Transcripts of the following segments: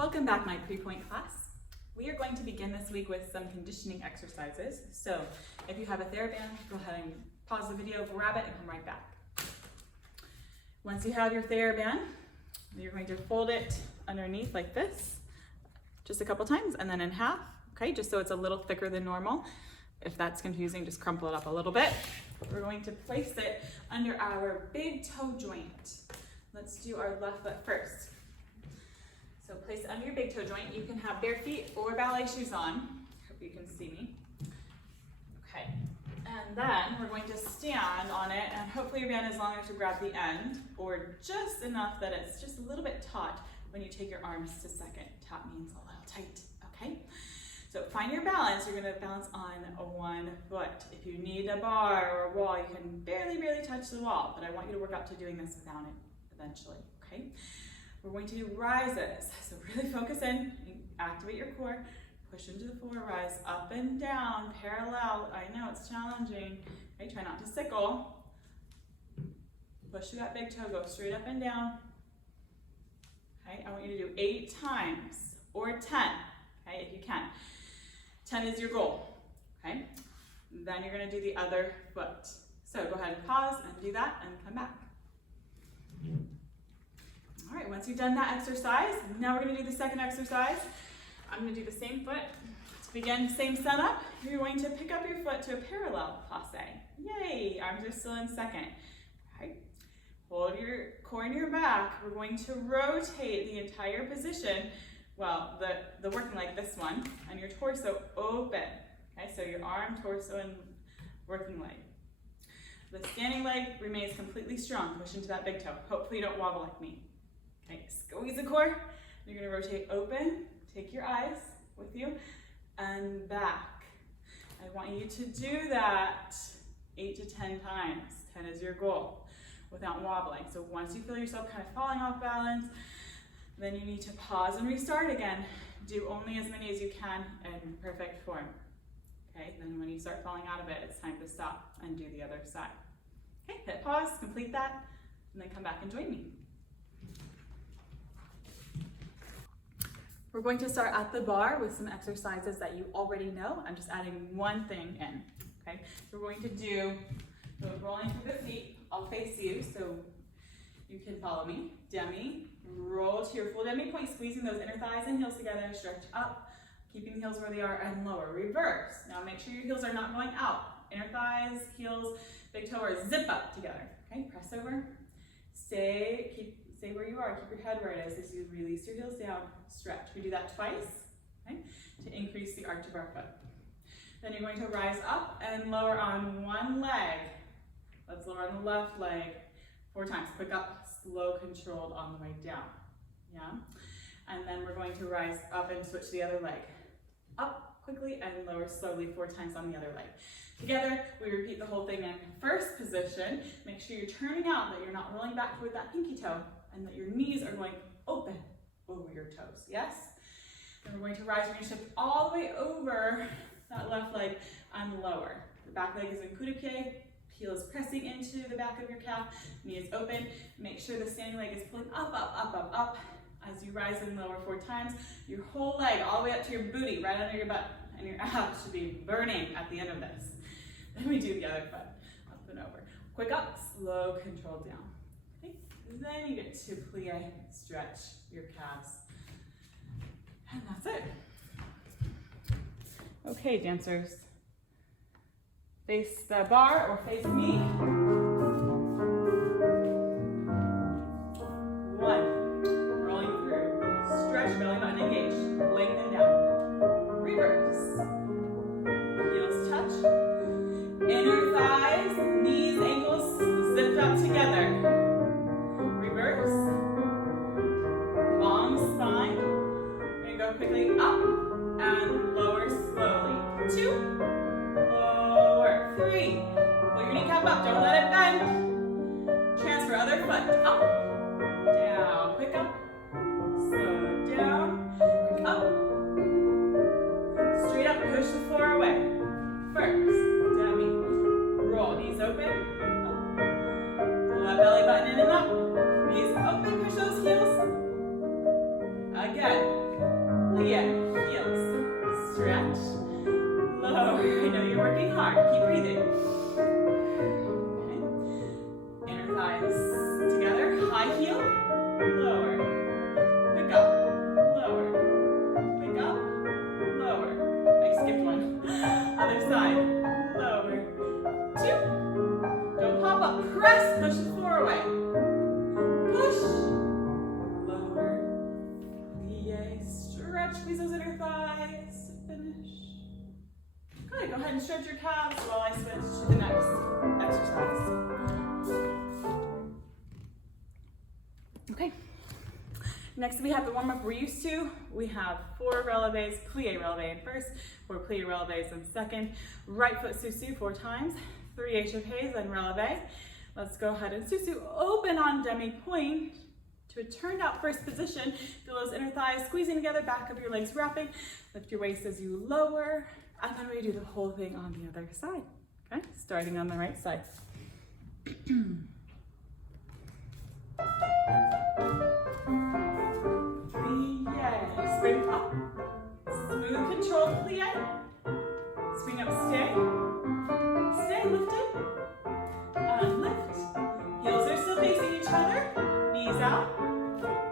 Welcome back, my Pre-Pointe class. We are going to begin this week with some conditioning exercises. So if you have a TheraBand, go ahead and pause the video, grab it, and come right back. Once you have your TheraBand, you're going to fold it underneath like this, just a couple times, and then in half, okay, just so it's a little thicker than normal. If that's confusing, just crumple it up a little bit. We're going to place it under our big toe joint. Let's do our left foot first. So place it under your big toe joint. You can have bare feet or ballet shoes on. Hope you can see me. Okay, and then we're going to stand on it, and hopefully your band is long enough to grab the end, or just enough that it's just a little bit taut when you take your arms to second. Taut means a little tight, okay? So find your balance. You're gonna balance on one foot. If you need a bar or a wall, you can barely touch the wall, but I want you to work up to doing this without it eventually, okay? We're going to do rises. So really focus in, activate your core, push into the floor, rise up and down, parallel. I know it's challenging. Okay, try not to sickle. Push through that big toe, go straight up and down. Okay, I want you to do 8 times or 10, okay, if you can. 10 is your goal, okay? Then you're gonna do the other foot. So go ahead and pause and do that and come back. All right, once you've done that exercise, now we're gonna do the second exercise. I'm gonna do the same foot. To begin, same setup. You're going to pick up your foot to a parallel passe. Yay, arms are still in second. Okay, hold your core in your back. We're going to rotate the entire position. Well, the working leg, this one, and your torso open. Okay, so your arm, torso, and working leg. The standing leg remains completely strong. Push into that big toe. Hopefully you don't wobble like me. Okay, squeeze the core. You're gonna rotate open, take your eyes with you, and back. I want you to do that 8 to 10 times. 10 is your goal, without wobbling. So once you feel yourself kind of falling off balance, then you need to pause and restart again. Do only as many as you can in perfect form. Okay, then when you start falling out of it, it's time to stop and do the other side. Okay, hit pause, complete that, and then come back and join me. We're going to start at the bar with some exercises that you already know. I'm just adding one thing in, okay? We're going to do rolling through the feet. I'll face you so you can follow me. Demi, roll to your full demi point, squeezing those inner thighs and heels together, stretch up, keeping the heels where they are, and lower. Reverse. Now make sure your heels are not going out. Inner thighs, heels, big toe are zip up together. Okay, press over. Stay where you are. Keep your head where it is as you release your heels down. Stretch. We do that twice, okay, to increase the arch of our foot. Then you're going to rise up and lower on one leg. Let's lower on the left leg 4 times. Quick up, slow, controlled on the way down. Yeah. And then we're going to rise up and switch the other leg. Up quickly and lower slowly 4 times on the other leg. Together, we repeat the whole thing in first position. Make sure you're turning out, that you're not rolling back toward that pinky toe, and that your knees are going open over your toes, yes? Then we're going to rise, we're going to shift all the way over that left leg and lower. The back leg is in coup de pied, heel is pressing into the back of your calf, knee is open. Make sure the standing leg is pulling up. As you rise and lower 4 times, your whole leg all the way up to your booty, right under your butt, and your abs should be burning at the end of this. Then we do the other foot, up and over. Quick up, slow, control down. Okay, then you get to plie, stretch your calves. And that's it. Okay, dancers. Face the bar or face me. 1. Stretch, belly button engaged, lengthen down. Reverse. Heels touch. Inner thighs, knees, ankles zipped up together. Reverse. Long spine. We're gonna go quickly up and lower slowly. 2. Lower. 3. Pull your kneecap up, don't let it bend. Transfer other foot. Up. Down. Quick up. Slow down, up, straight up, push the floor away. First, demi, roll, knees open, up, pull that belly button in and up, knees open, push those heels, again, plie, heels, stretch, lower. I know you're working hard, keep breathing. Okay. Inner thighs together, high heel, lower, pick up, lower, pick up, lower. I skipped one. Other side, lower, 2. Don't pop up, press, push the floor away. Push, lower, plie, stretch, squeeze those inner thighs, finish. Good, go ahead and stretch your calves while I switch to the next exercise. Okay, next we have the warm-up we're used to. We have 4 relevés, plie releve in first, 4 plie releves in second, right foot susu 4 times, 3 échappés and releve. Let's go ahead and susu, open on demi-pointe to a turned out first position. Feel those inner thighs squeezing together, back of your legs wrapping, lift your waist as you lower, and then we do the whole thing on the other side, okay? Starting on the right side. Plie, spring up, smooth controlled plie, swing up, stay, lifted, lift, heels are still facing each other, knees out,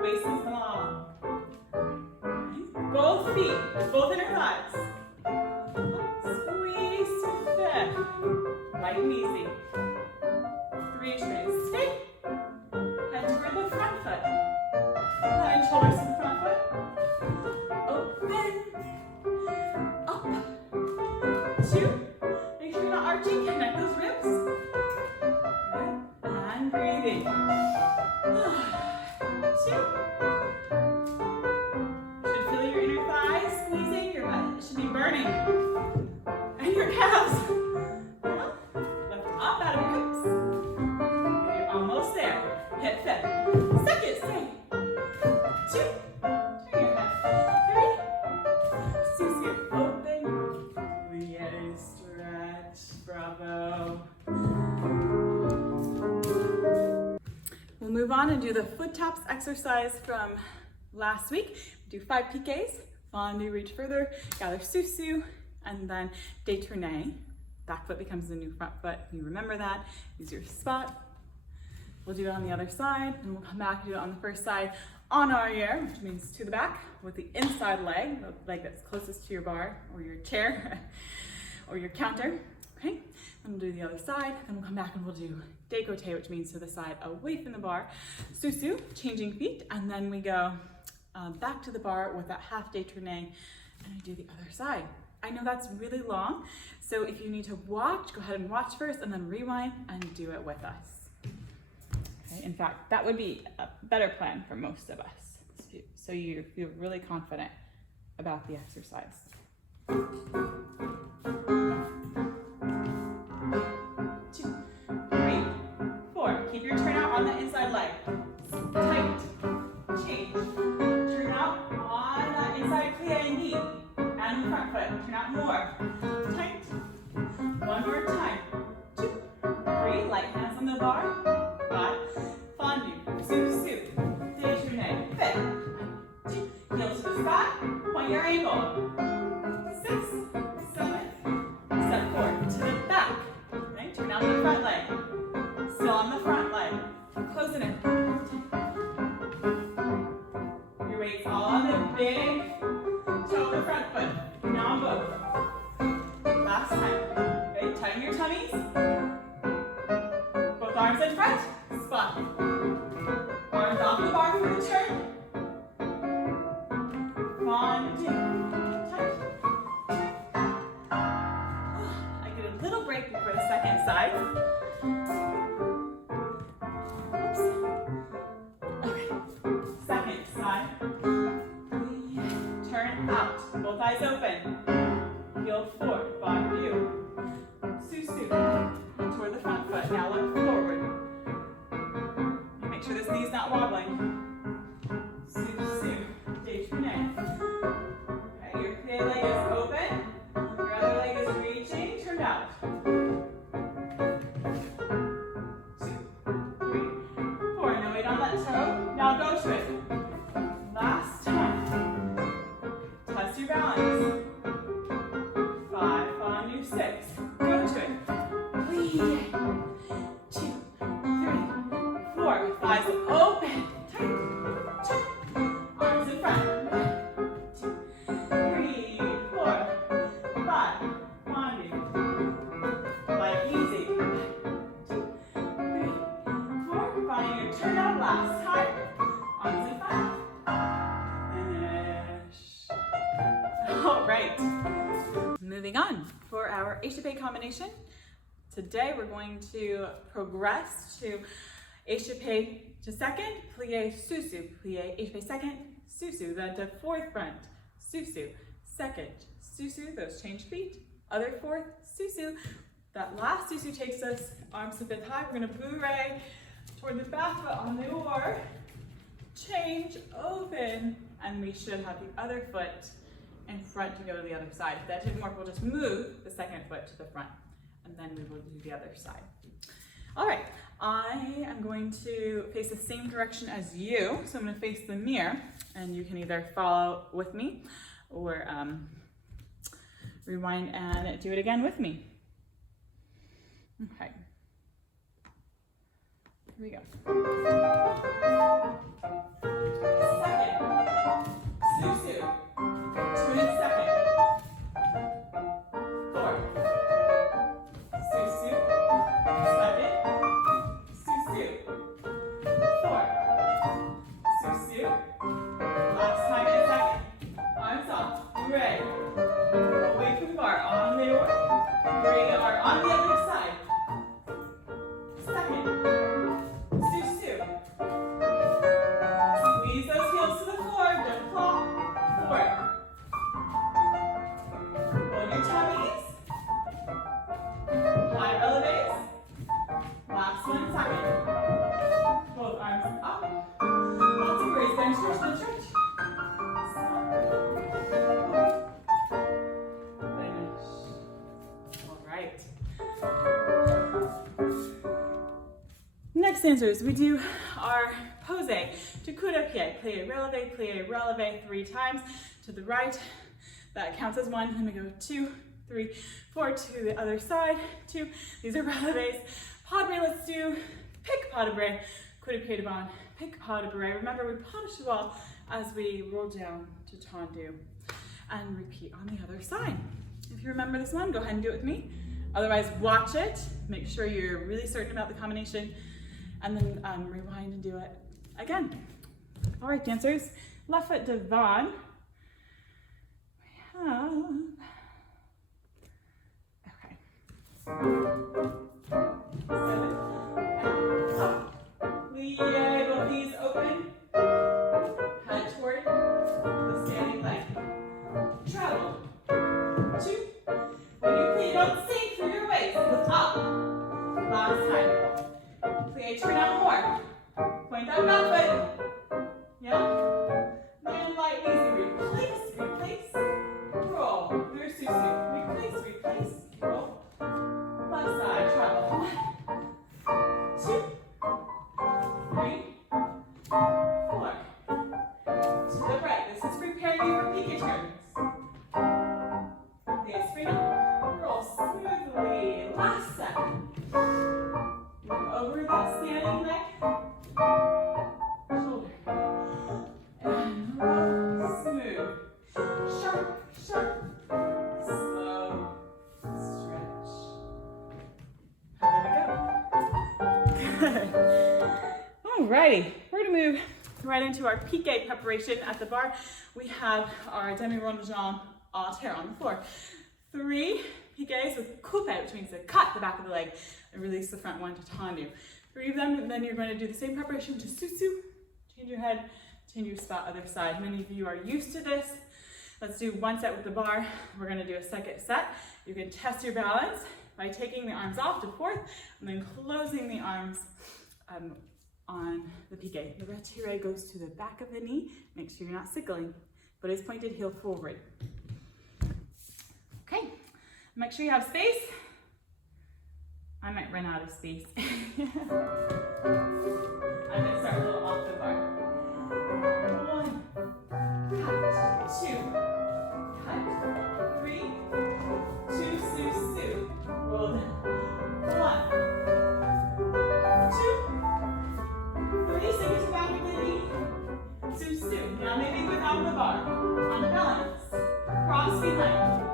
waist is long. Okay. Both feet, both inner thighs, squeeze to fit, light and easy. 3 échappés, stay, head toward the front foot, head and shoulders to the front foot, open, up, 2, make sure you're not arching, connect those ribs, good, and breathing, 2, should feel your inner thighs squeezing, your butt should be burning, and your calves, lift up out of your hips, you're almost there, hip fit, second, stay, 2, turn your head, 3, susu, open, plie, stretch, bravo. We'll move on and do the foot taps exercise from last week. Do 5 piqués, fondue, reach further, gather susu, and then détourné. Back foot becomes the new front foot. You remember that, use your spot. We'll do it on the other side, and we'll come back and do it on the first side en arrière, which means to the back, with the inside leg, the leg that's closest to your bar, or your chair, or your counter, okay? And we'll do the other side, then we'll come back and we'll do décolleté, which means to the side away from the bar. Susu, changing feet, and then we go back to the bar with that half détourné, and we do the other side. I know that's really long, so if you need to watch, go ahead and watch first, and then rewind and do it with us. Okay? In fact, that would be a better plan for most of us, so you feel really confident about the exercise. 2, 3, 4. Keep your turnout on the inside leg. Tight. Change. Turn out on that inside plie knee and front foot. Turn out more. Tight. One more time. 2, 3. Light hands on the bar. 5. Fondue. Susu. Détourné. Fit. 2. Heel to the sky. Point your ankle. 6, 7. Step forward to the back. Okay, turn out the front leg. Still on the front leg. Closing it. Your weight's all on the big toe of the front foot. Now on both. Last time. Okay, tighten your tummies. Both arms in front. Spot. Arms off the bar for the turn. 1, 2. Touch. I get a little break before the second side. Oops. Okay. Second side. Turn out. Both eyes open. Heel forward. Fondue. Susu. Toward the front foot. Now look forward. Make sure this knee's not wobbling. Susu. Détourné. Okay, your plie leg is open. Your other leg is reaching. Turned out. your balance. 5, on your 6. Go to it. Plie. 2, 3, 4. Thighs open. Tight. Check. Arms in front. 1, 2, 3, 4, 5. On you. Like easy. 1, 2, 3, 4. Find your turn out last. High. Arms in front. Finish. All right. Moving on for our échappé combination. Today we're going to progress to échappé to second, plie, susu, plie, échappé second, susu, then to fourth front, susu, second, susu, those change feet, other fourth, susu. That last susu takes us arms to fifth high. We're going to bourrée toward the back foot on the oar, change, open, and we should have the other foot in front to go to the other side. If that didn't work, we'll just move the second foot to the front, and then we will do the other side. All right, I am going to face the same direction as you, so I'm going to face the mirror, and you can either follow with me or rewind and do it again with me. Okay, here we go. Second, susu. 2 in second. 4. Susu. Second. Susu. 4. Susu. Last time in second. Arms off. Ready. Away from the bar. On the oar. Bring our on the other side. Second. Susu. Squeeze those heels to the floor. Don't claw. 4. Hold your tummies. High releves. Last one, second. Both arms up. Lots of worries. Then stretch, then stretch. Stop. Finish. All right. Next dancers, we do our pose to coup de pied. Plie, releve 3 times to the right. That counts as 1. Then we go 2, 3, 4 to the other side. 2. These are releves. Pas de bourrée, let's do pick pas de bourrée. Coup de pied de bond. Pick pas de bourrée. Remember, we polish the wall as we roll down to tendu. And repeat on the other side. If you remember this one, go ahead and do it with me. Otherwise, watch it. Make sure you're really certain about the combination. And then rewind and do it again. All right, dancers. Left foot devant. Okay. 7. Up. Plie, both knees open. Head toward the standing leg. Travel. 2. When you plie, don't sink through your waist. Lift up. Last time. Plie, turn out more. Point that back foot. Yeah? Then light, easy. Replace. Roll. Through susu. Replace. Roll. Left side, travel. 1, 2, 3, 4. To the right. This is preparing you for piqué turns. Plie straight up. Roll smoothly. Last set. Look over that standing leg. Shoulder. And roll smooth. Sharp. Slow. Stretch. There we go. Good. Alrighty. We're going to move right into our piqué preparation at the bar. We have our demi-rondeggiant à terre on the floor. 3 piqués with coupe, which means to cut the back of the leg and release the front one to tendu. 3 of them, and then you're going to do the same preparation to susu. Change your head, change your spot, other side. Many of you are used to this. Let's do 1 set with the bar. We're going to do a second set. You can test your balance by taking the arms off to fourth and then closing the arms on the piqué. The retiré goes to the back of the knee. Make sure you're not sickling. But it's pointed heel forward. Okay. Make sure you have space. I might run out of space. I'm going to start a little off the bar. 1, cut, 2, Now maybe without the bar. On balance. Cross behind.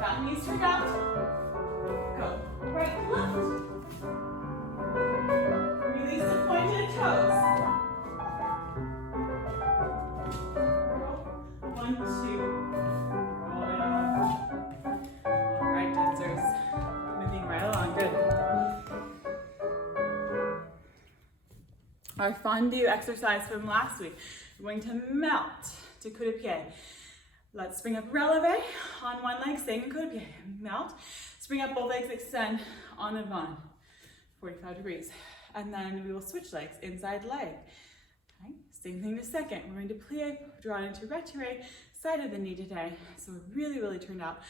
Back knees turned out. Go. Right, left. Release the pointed toes. Roll. 1, 2. Roll it up. All right, dancers. Moving right along. Good. Our fondue exercise from last week. We're going to melt to coup de pied. Let's bring up releve on one leg, staying in coup de pied. Melt. Let's bring up both legs, extend en avant, 45 degrees. And then we will switch legs, inside leg. Okay. Same thing the second. We're going to plie, draw it into retiré, side of the knee today. So it really turned out.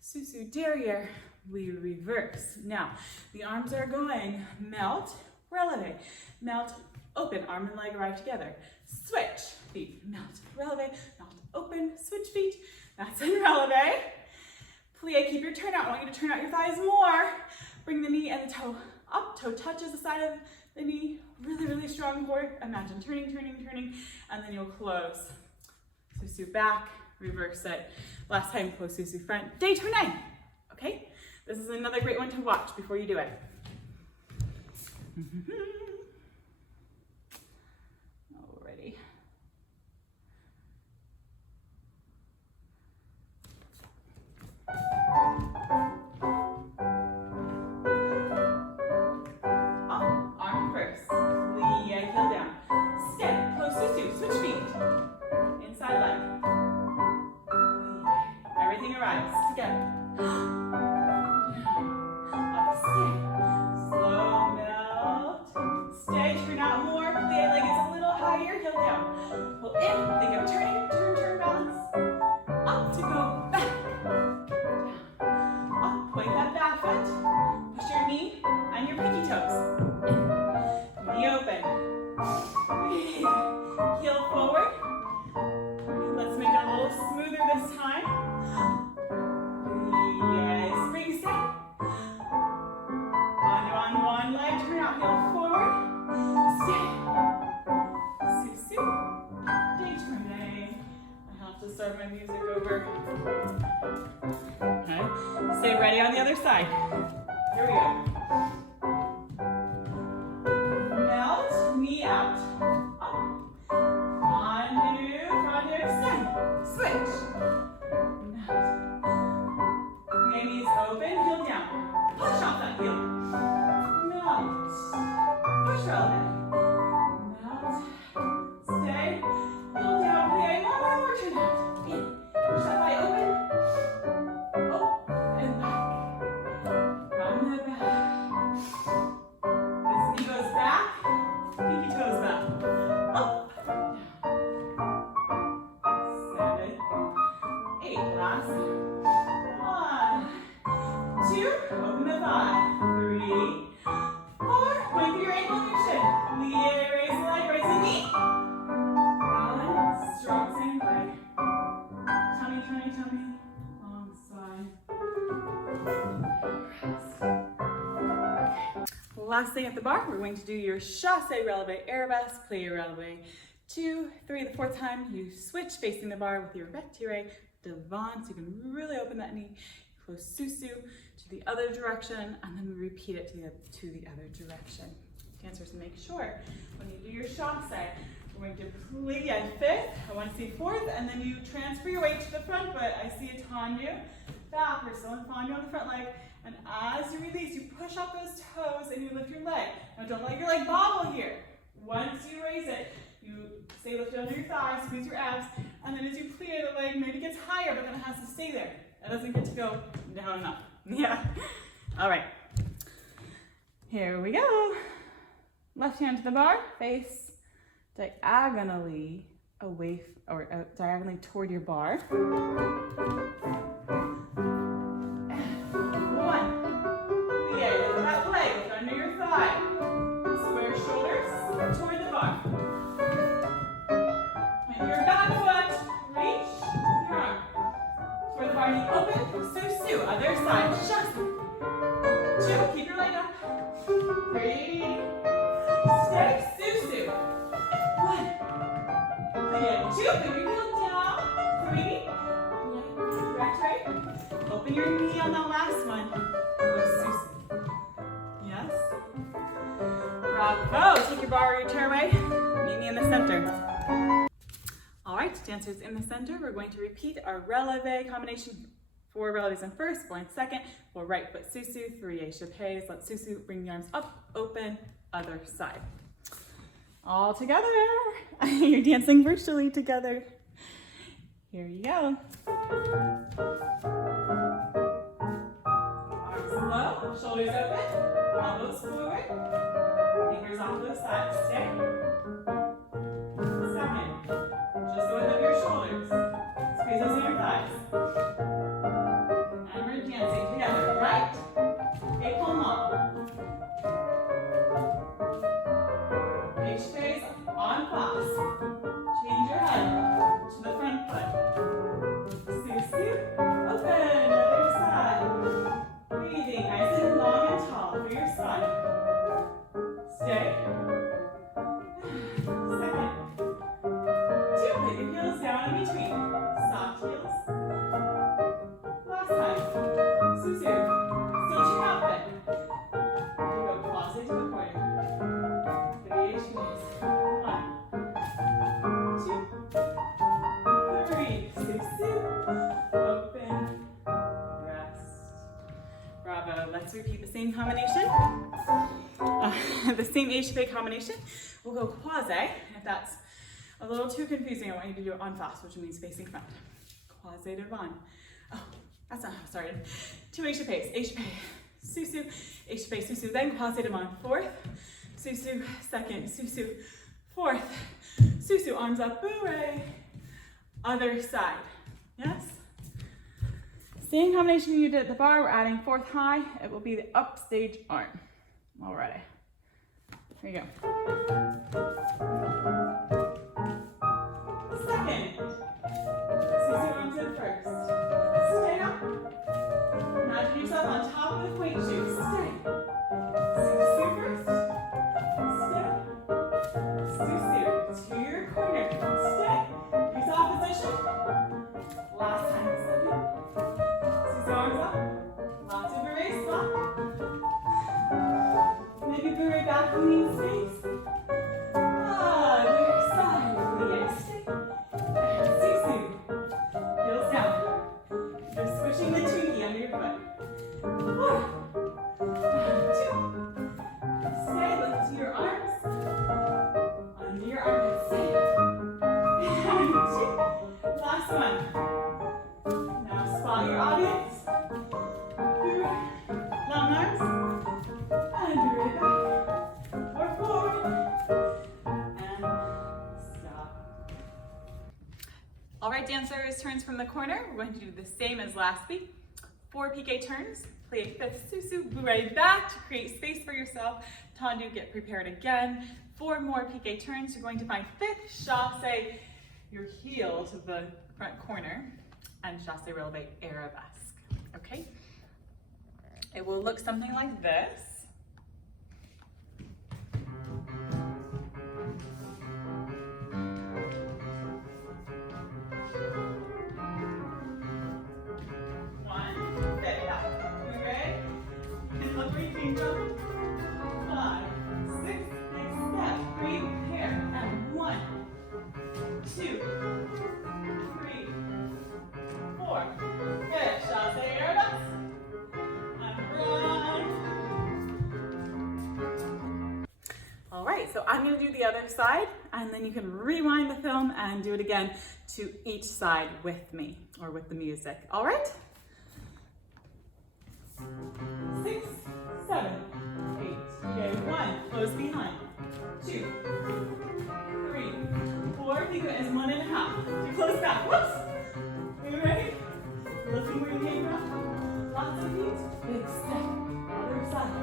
Sous derrière, we reverse. Now, the arms are going melt, releve, melt, open, arm and leg arrive together. Switch, feet, melt, releve, melt, open, switch feet. That's in releve. Plie, keep your turnout. I want you to turn out your thighs more. Bring the knee and the toe up. Toe touches the side of the knee. Really strong core. Imagine turning, and then you'll close. Sous back, reverse it. Last time, close sous front. Détourné. Okay? This is another great one to watch before you do it. Alrighty. Arm first. Plie, heel down. Stay. Close sous. Switch feet. Inside leg. Plie. Everything arrives together. Up, stay. Slow melt. Stay. Turn out more. Plie leg is a little higher. Heel down. Pull in. Think of turning. Turn, balance. Up to go back. Up. Point that back foot. Push your knee and your pinky toes. Knee open. Heel forward. Let's make it a little smoother this time. Yes, spring step. On one leg, turn out, heel forward. Stay. Sous. Détourné. I have to start my music over. Okay. Stay ready on the other side. Here we go. Melt, knee out. Up. On, extend. Switch. Melt. Knees open, heel down. Push off that heel. Melt. Push releve. Melt. Stay. Heel down, plie. More. Turn out. In. Push that thigh open. Up and back. From the back. This knee goes back. Pinky toes back. Up. Down. 7, 8. Last. 1, 2. Open the thigh. 3, 4. Point through your ankle and your shin. Plie, raise the leg, raise the knee. Balance. Strong same leg. Tummy. Long side. Rest. Last thing at the bar, we're going to do your chasse releve arabesque, plie releve. 2, 3, the fourth time, you switch facing the bar with your retiré devant, so you can really open that knee. Close sous to the other direction, and then we repeat it to the other direction. Dancers, make sure when you do your chasse, we're going to plie at fifth. I want to see fourth, and then you transfer your weight to the front foot. I see a tendu. Back, we're still in tendu on the front leg. And as you release, you push up those toes and you lift your leg. Now don't let your leg bobble here. Once you raise it, you stay lifted under your thighs, squeeze your abs, and then as you plie, the leg maybe gets higher, but then it has to stay there. It doesn't get to go down and up. Yeah. All right. Here we go. Left hand to the bar, face diagonally away or diagonally toward your bar. 1. Yeah, lift that leg, lift under your thigh. Square shoulders toward the bar. Point your back foot, reach your arm. Toward the bar, knee open, sous, other side, chasse. 2, keep your leg up. 3, stay, sous. 1, plie, 2, put your heel down. 3. Retro. Open your knee on that last one. Go Susu. Yes. Bravo. Take your bar or your chair away. Meet me in the center. All right, dancers in the center, we're going to repeat our releve combination. 4 releves in first, 4 in second, 4 right foot Susu, 3 échappés. Let Susu bring the arms up, open, other side. All together. You're dancing virtually together. Here you go. Arms low, shoulders open, elbows forward, fingers off the sides. Stay. Second, just the width of your shoulders. Squeeze those inner thighs. And we're dancing together. Right, épaule. Échappés on fast. Change your head to the front foot. Susu, open, other side. Breathing nice and long and tall for your spine. Stay. Second. 2, put your heels down in between. Soft heels. Last time. Susu, switch your outfit. You go closet to the corner. 3 échappés. 1, 2, 3. Susu, open, rest. Bravo. Let's repeat the same combination. The same échappé combination. We'll go quasi. If that's a little too confusing, I want you to do it en face, which means facing front. Quasi devant. Oh, that's not how it started. 2 échappés. Échappé, Susu, échappé, Susu. Then quasi devant. 4th, Susu. 2nd, Susu. 4th, Susu. Arms up, bourrée. Other side. Yes? Same combination you did at the bar. We're adding 4th high. It will be the upstage arm. Alrighty. Here you go. Second. Susu arms in first. Stay up. Imagine yourself on top of the pointe shoes. Stay. Susu first. Stay. Susu to your corner. Stay. Use opposition. Last time. Second. Susu arms up. Lots of bourrées. Stop. Maybe bourrée back when you need space. Other side. Yes. Susu. Heels down. You're squishing the Twinkie under your foot. 1, 2. Stay. Lift your arms. Under your armpits. Stay. And 2. Last one. Now spot your audience. Long arms. And right back. Or forward. And stop. All right, dancers, turns from the corner. We're going to do the same as last week. 4 piqué turns. Play a 5th Susu. Bourrée back to create space for yourself. Tendu, get prepared again. 4 more piqué turns. You're going to find 5th chassé, your heel to the front corner, and chassé releve arabesque. Okay? It will look something like this. So I'm going to do the other side, and then you can rewind the film and do it again to each side with me or with the music. All right? 6, 7, 8. Okay, 1. Close behind. 2, 3, 4. Think of it as 1.5. You close back. Whoops. Are you ready? Looking where you came from. Lots of feet. Big step. Other side.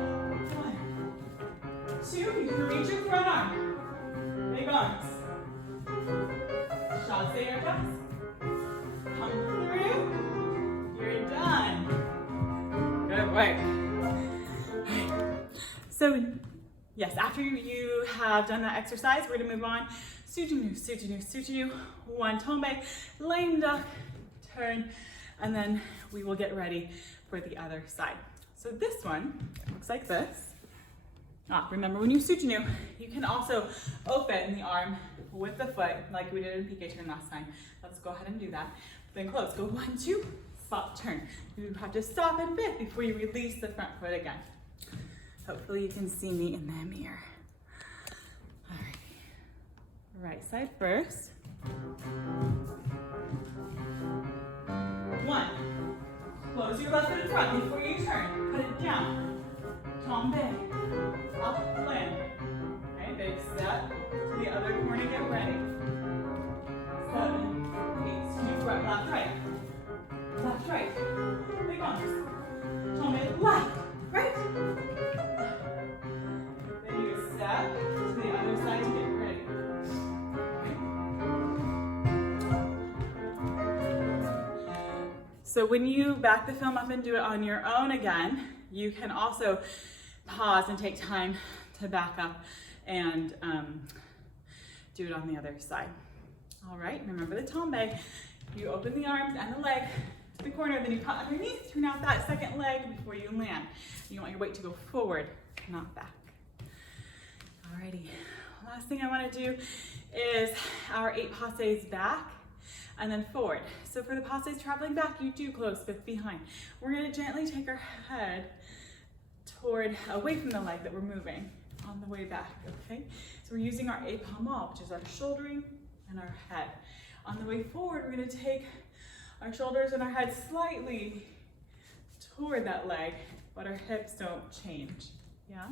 2, you can reach your front arm. Big arms. Chassé arabesque. Come through. You're done. Good work. So, yes, after you have done that exercise, we're going to move on Soutenu, soutenu, soutenu. One tombe, lame duck, turn, and then we will get ready for the other side. So this one looks like this. Remember when you soutenu, you can also open the arm with the foot like we did in PK turn last time. Let's go ahead and do that. Then close, go 1, 2, stop, turn. You have to stop and fit before you release the front foot again. Hopefully you can see me in the mirror. All right, right side first. 1, close your left foot in front before you turn, put it down. Tombe, up, land. Okay, big step to the other corner, get ready. 7, 8, 2, right, left, right. Left, right. Big arms. Tombe, left, right. Then you step to the other side to get ready. So when you back the film up and do it on your own again, you can also pause and take time to back up and do it on the other side. All right, remember the tombe. You open the arms and the leg to the corner, then you cut underneath, turn out that second leg before you land. You want your weight to go forward, not back. Alrighty, last thing I want to do is our 8 passes back and then forward. So for the passes traveling back, you do close fifth behind. We're going to gently take our head away from the leg that we're moving on the way back, okay? So we're using our épaule, which is our shouldering and our head. On the way forward, we're going to take our shoulders and our head slightly toward that leg, but our hips don't change, yeah?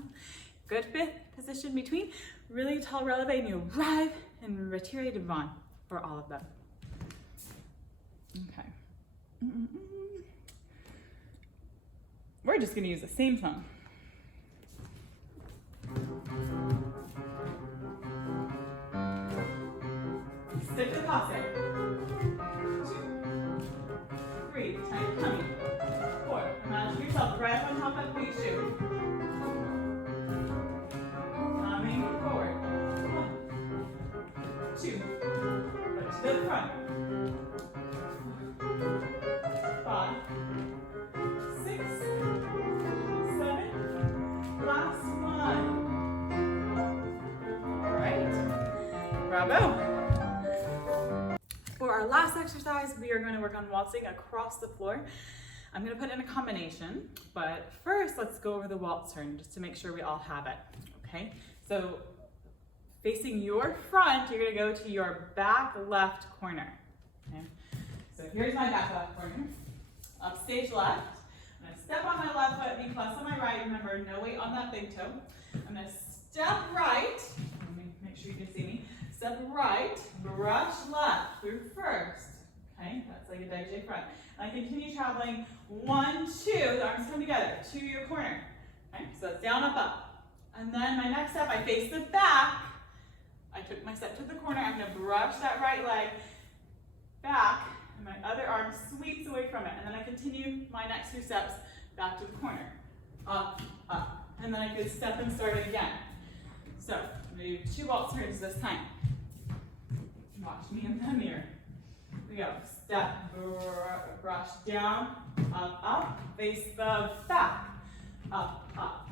Good fifth position between, really tall releve, and you arrive and retiré devant for all of them. Okay. We're just going to use the same song. Stick to the passe. 2, 3, tight tummy. 4, imagine yourself right up on top of the shoe. Coming forward. 1, 2, foot to the front. 5, 6, 7, last one. All right, bravo. For our last exercise, we are going to work on waltzing across the floor. I'm going to put in a combination, but first let's go over the waltz turn just to make sure we all have it, okay? So facing your front, you're going to go to your back left corner, okay? So here's my back left corner. Up stage left. I'm going to step on my left foot, knee plus on my right. Remember, no weight on that big toe. I'm going to step right. Let me make sure you can see me. Step right, brush left through first. Okay, that's like a dégagé front. And I continue traveling 1, 2, the arms come together, to your corner. Okay, so that's down, up, up. And then my next step, I face the back. I took my step to the corner. I'm going to brush that right leg back, and my other arm sweeps away from it. And then I continue my next 2 steps back to the corner. Up, up. And then I could step and start again. So I'm going to do 2 waltz turns this time. Watch me in the mirror. Here we go. Step, brush down, up, up. Face the back. Up, up.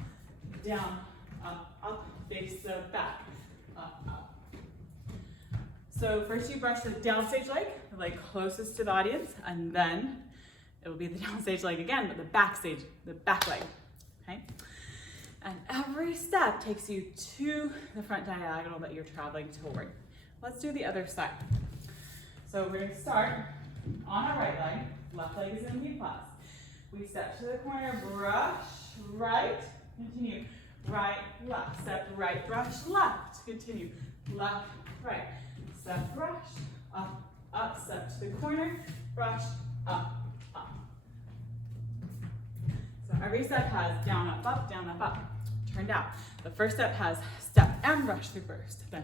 Down, up. Face the back. Up, up. So first you brush the downstage leg, the leg closest to the audience, and then it will be the downstage leg again, but the back leg, okay? And every step takes you to the front diagonal that you're traveling toward. Let's do the other side. So we're going to start on our right leg. Left leg is in knee plus. We step to the corner, brush right, continue. Right, left, step right, brush left, continue. Left, right, step brush, up, up, step to the corner, brush, up, up. So every step has down, up, up, down, up, up. Turned out. The first step has step and brush through first, then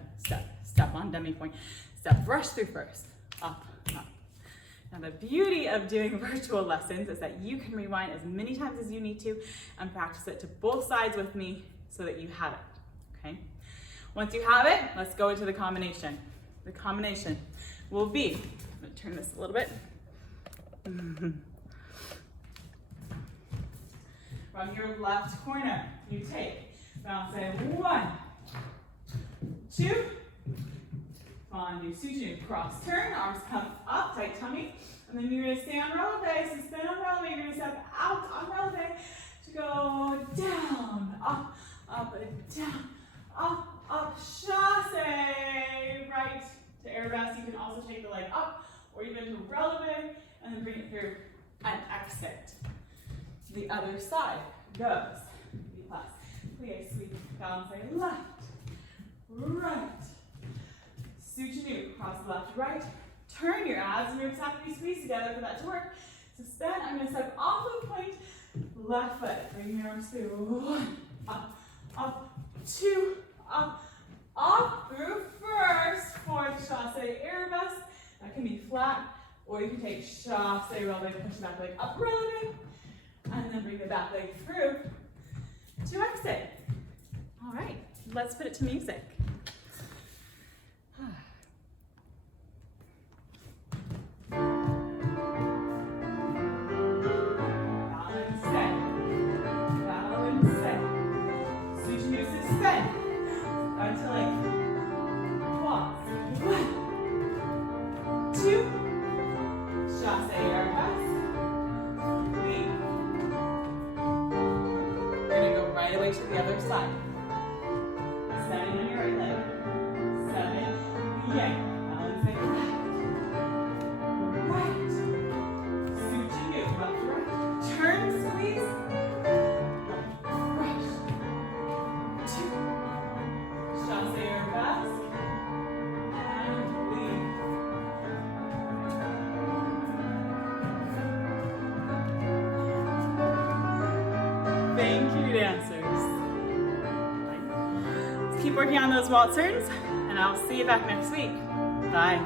step on demi-pointe, step brush through first, up, up. Now the beauty of doing virtual lessons is that you can rewind as many times as you need to and practice it to both sides with me so that you have it, okay? Once you have it, let's go into the combination. The combination will be, I'm gonna turn this a little bit. From your left corner, you take, balance it, 1, 2, on, do sujinu, cross turn, arms come up, tight tummy, and then you're gonna stay on releve, so spin on releve, you're gonna step out on releve to go down, up, and down, up, chasse, right to arabesque. You can also take the leg up, or even to releve, and then bring it through and exit. The other side goes, plus, plie, sweep, balance, left, right, sujinu, cross left, right, turn your abs and your hips have to be squeezed together for that to work. So then I'm gonna step off of point, left foot, bring your arms through, 1, up, 2, up, through first, fourth chasse arabesque. That can be flat, or you can take chasse releve, push the back leg up releve, and then bring the back leg through to exit. All right, let's put it to music. Until like pause. 1, 2, chasse arabesque, lead. We're gonna go right away to the other side. 7 on your right leg. 7, yang. Balance it left. Right. Sujinu, left, right. Turn, squeeze. Thank you, dancers. Let's keep working on those waltzers, and I'll see you back next week. Bye.